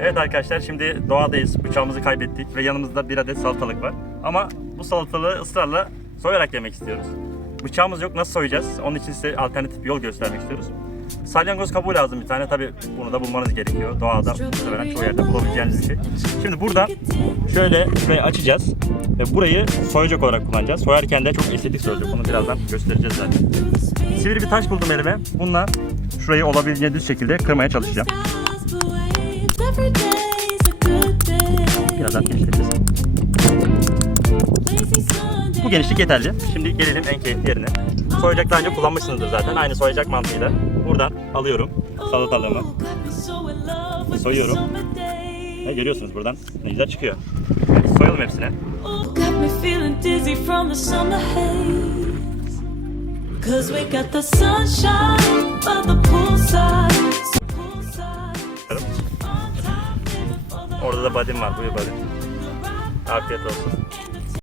Evet arkadaşlar şimdi doğadayız. Bıçağımızı kaybettik ve yanımızda bir adet salatalık var. Ama bu salatalığı ısrarla soyarak yemek istiyoruz. Bıçağımız yok nasıl soyacağız? Onun için size alternatif bir yol göstermek istiyoruz. Salyangoz kabuğu lazım bir tane. Tabi bunu da bulmanız gerekiyor. Doğada muhtemelen çoğu yerde bulabileceğiniz bir şey. Şimdi buradan şöyle şurayı açacağız. Ve burayı soyacak olarak kullanacağız. Soyarken de çok estetik soyacak. Bunu birazdan göstereceğiz zaten. Sivri bir taş buldum elime. Bununla şurayı olabildiğince düz şekilde kırmaya çalışacağım. Birazdan genişleteceğiz. Bu genişlik yeterli. Şimdi gelelim en keyifli yerine. Soyacak daha önce kullanmışsınızdır zaten. Aynı soyacak mantığıyla. Buradan alıyorum salatalığımı. Soyuyorum. Ve görüyorsunuz buradan ne güzel çıkıyor. Biz soyalım hepsine. Cause we got the sunshine Orada da badim var. Buyur badim. Afiyet olsun.